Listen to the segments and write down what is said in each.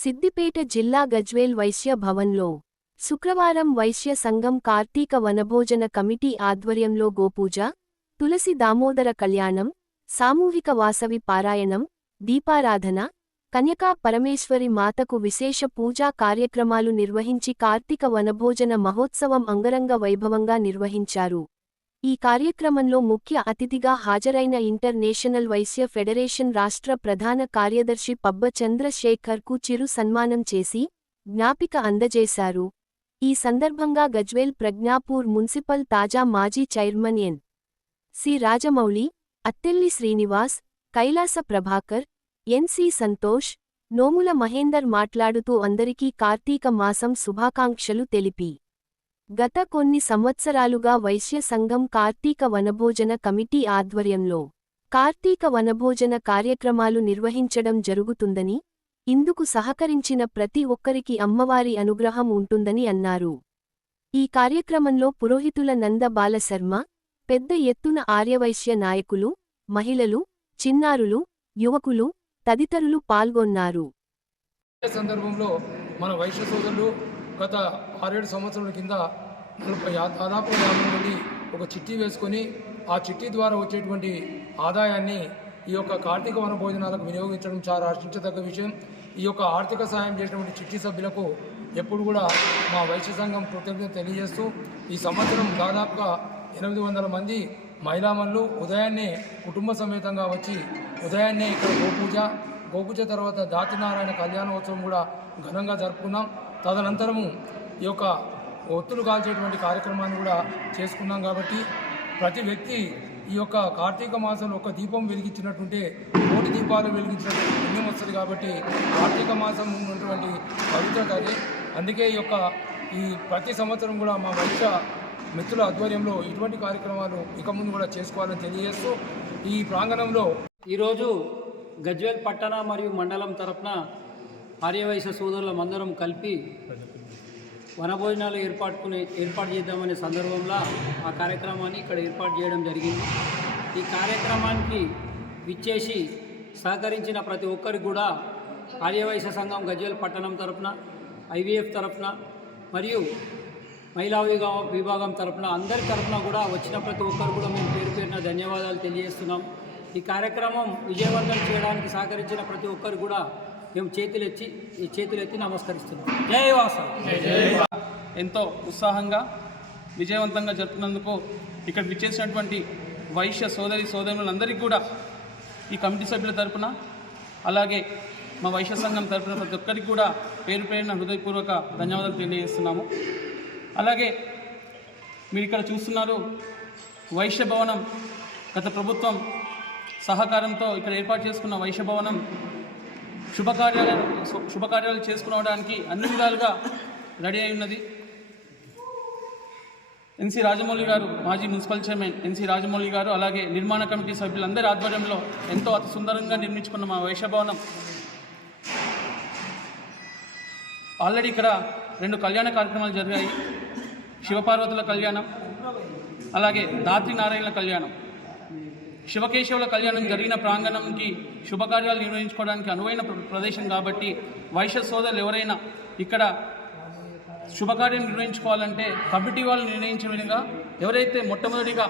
సిద్దిపేట జిల్లా గజ్వేల్ వైశ్య భవన్లో శుక్రవారం వైశ్య సంఘం కార్తీక వనభోజన కమిటీ ఆధ్వర్యంలో గోపూజ తులసి దామోదర కళ్యాణం సామూహిక వాసవి పారాయణం దీపారాధన కన్యకా పరమేశ్వరి మాతకు విశేష పూజా కార్యక్రమాలు నిర్వహించి కార్తీక వనభోజన మహోత్సవం అంగరంగ వైభవంగా నిర్వహించారు. ఈ కార్యక్రమంలో ముఖ్య అతిథిగా హాజరైన ఇంటర్నేషనల్ వైశ్య ఫెడరేషన్ రాష్ట్ర ప్రధాన కార్యదర్శి పబ్బ చంద్రశేఖర్కు చిరు సన్మానం చేసి జ్ఞాపిక అందజేశారు. ఈ సందర్భంగా గజ్వేల్ ప్రజ్ఞాపూర్ మున్సిపల్ తాజా మాజీ chairman N. C. Rajamouli Attelli Srinivas Kailasa Prabhakar NC Santosh Nomula Mahender మాట్లాడుతూ అందరికీ కార్తీక మాసం శుభాకాంక్షలు తెలిపి గత కొన్ని సంవత్సరాలుగా వైశ్య సంఘం కార్తీక వనభోజన కమిటీ ఆధ్వర్యంలో కార్తీక వనభోజన కార్యక్రమాలు నిర్వహించడం జరుగుతుందని ఇందుకు సహకరించిన ప్రతి ఒక్కరికి అమ్మవారి అనుగ్రహం ఉంటుందని అన్నారు. ఈ కార్యక్రమంలో పురోహితుల నంద బాలశర్మ పెద్ద ఎత్తున ఆర్యవైశ్య నాయకులు మహిళలు చిన్నారులు యువకులు తదితరులు పాల్గొన్నారు. సందర్భంలో మన వైశ్య సోదరులు గత ఆరేడు సంవత్సరాల కింద నలభై దాదాపు యాభై మంది ఒక చిట్టి వేసుకొని ఆ చిట్టి ద్వారా వచ్చేటువంటి ఆదాయాన్ని ఈ యొక్క కార్తీక వన భోజనాలకు వినియోగించడం చాలా హర్షించదగ్గ విషయం. ఈ యొక్క ఆర్థిక సాయం చేసినటువంటి చిట్టి సభ్యులకు ఎప్పుడు కూడా మా వైశ్య సంఘం కృతజ్ఞత తెలియజేస్తూ ఈ సంవత్సరం దాదాపుగా ఎనిమిది వందల మంది మహిళామణులు ఉదయాన్నే కుటుంబ సమేతంగా వచ్చి ఉదయాన్నే ఇక్కడ గోపూజ గోపూజ తర్వాత దాతినారాయణ కళ్యాణోత్సవం కూడా ఘనంగా జరుపుకున్నాం. తదనంతరము ఈ యొక్క ఒత్తులు కాల్చేటువంటి కార్యక్రమాన్ని కూడా చేసుకున్నాం కాబట్టి ప్రతి వ్యక్తి ఈ యొక్క కార్తీక మాసంలో ఒక దీపం వెలిగించినట్టుంటే కోటి దీపాలు వెలిగించినటువంటి పుణ్యం వస్తుంది కాబట్టి కార్తీక మాసం ఉన్నటువంటి పవిత్రత అది. అందుకే ఈ యొక్క ఈ ప్రతి సంవత్సరం కూడా మా వైద్య మిత్రుల ఆధ్వర్యంలో ఇటువంటి కార్యక్రమాలు ఇక ముందు కూడా చేసుకోవాలని తెలియజేస్తూ ఈ ప్రాంగణంలో ఈరోజు గజ్వేల్ పట్టణ మరియు మండలం తరపున ఆర్యవైశ్య సోదరుల అందరం కలిపి వనభోజనాలు ఏర్పాటుకుని ఏర్పాటు చేద్దామనే సందర్భంలో ఆ కార్యక్రమాన్ని ఇక్కడ ఏర్పాటు చేయడం జరిగింది. ఈ కార్యక్రమానికి విచ్చేసి సహకరించిన ప్రతి ఒక్కరికి కూడా ఆర్యవైశ్య సంఘం గజ్వేల్ పట్టణం తరఫున ఐవీఎఫ్ తరఫున మరియు మహిళా విభాగం విభాగం తరపున అందరి తరపున కూడా వచ్చిన ప్రతి ఒక్కరు కూడా మేము పేరు పేరున ధన్యవాదాలు తెలియజేస్తున్నాం. ఈ కార్యక్రమం విజయవంతం చేయడానికి సహకరించిన ప్రతి ఒక్కరు కూడా మేము చేతులు ఎత్తి ఈ చేతులెత్తి నమస్కరిస్తున్నాం. జై వాసం ఎంతో ఉత్సాహంగా విజయవంతంగా జరుపుకున్నందుకు ఇక్కడ విచ్చేసినటువంటి వైశ్య సోదరి సోదరులందరికీ కూడా ఈ కమిటీ సభ్యుల తరపున అలాగే మా వైశ్య సంఘం తరపున ప్రతి ఒక్కరికి కూడా పేరు పేరున హృదయపూర్వక ధన్యవాదాలు తెలియజేస్తున్నాము. అలాగే మీరు ఇక్కడ చూస్తున్నారు వైశ్య భవనం గత ప్రభుత్వం సహకారంతో ఇక్కడ ఏర్పాటు చేసుకున్న వైశ్య భవనం శుభకార్యాలు శుభకార్యాలు చేసుకోవడానికి అన్ని విధాలుగా రెడీ అయి ఉన్నది. ఎన్సీ రాజమౌళి గారు మాజీ మున్సిపల్ చైర్మన్ ఎన్సి రాజమౌళి గారు అలాగే నిర్మాణ కమిటీ సభ్యులందరి ఆధ్వర్యంలో ఎంతో అతి సుందరంగా నిర్మించుకున్న మా వైశ్యభవనం ఆల్రెడీ ఇక్కడ రెండు కళ్యాణ కార్యక్రమాలు జరిగాయి. శివపార్వతుల కళ్యాణం అలాగే దాత్రి నారాయణ కళ్యాణం. శివకేశవుల కళ్యాణం జరిగిన ప్రాంగణంకి శుభకార్యాలు నిర్వహించుకోవడానికి అనువైన ప్రదేశం కాబట్టి వైశ్య సోదరులు ఎవరైనా ఇక్కడ శుభకార్యం నిర్వహించుకోవాలంటే కమిటీ వాళ్ళు నిర్ణయించిన విధంగా ఎవరైతే మొట్టమొదటిగా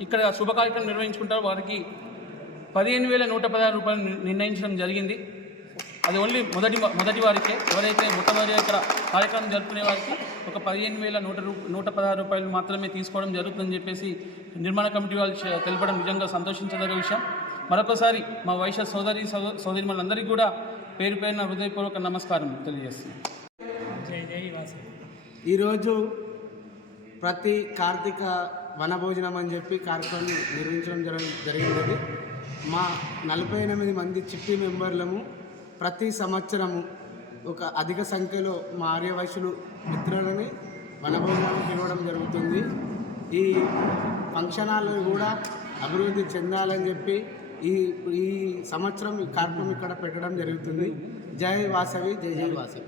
ఇక్కడ శుభకార్యక్రమం నిర్వహించుకుంటారో వారికి పదిహేను వేల నూట పదహారు రూపాయలు నిర్ణయించడం జరిగింది. అది ఓన్లీ మొదటి మొదటి వారికే. ఎవరైతే మొట్టమొదటి ఇక్కడ కార్యక్రమం జరుపుకునే వారికి ఒక పదిహేను వేల నూట రూ నూట పదహారు రూపాయలు మాత్రమే తీసుకోవడం జరుగుతుందని చెప్పేసి నిర్మాణ కమిటీ వాళ్ళు తెలపడం నిజంగా సంతోషించదగ్గ విషయం. మరొకసారి మా వైశ్య సోదరి సోద- సోదరిమణులందరికీ కూడా పేరు పేరున హృదయపూర్వక నమస్కారం తెలియజేస్తున్నాను. ఈరోజు ప్రతి కార్తీక వనభోజనం అని చెప్పి కార్యక్రమం నిర్వహించడం జర జరిగినది మా నలభై ఎనిమిది మంది చిట్టి మెంబర్లము ప్రతి సంవత్సరము ఒక అధిక సంఖ్యలో మా ఆర్యవైశ్యులు మిత్రులని వనభోజనం పిలవడం జరుగుతుంది. ఈ ఫంక్షన్ హాల్ని కూడా అభివృద్ధి చెందాలని చెప్పి ఈ ఈ సంవత్సరం ఈ కార్యక్రమం ఇక్కడ పెట్టడం జరుగుతుంది. జై వాసవి జై జై వాసవి.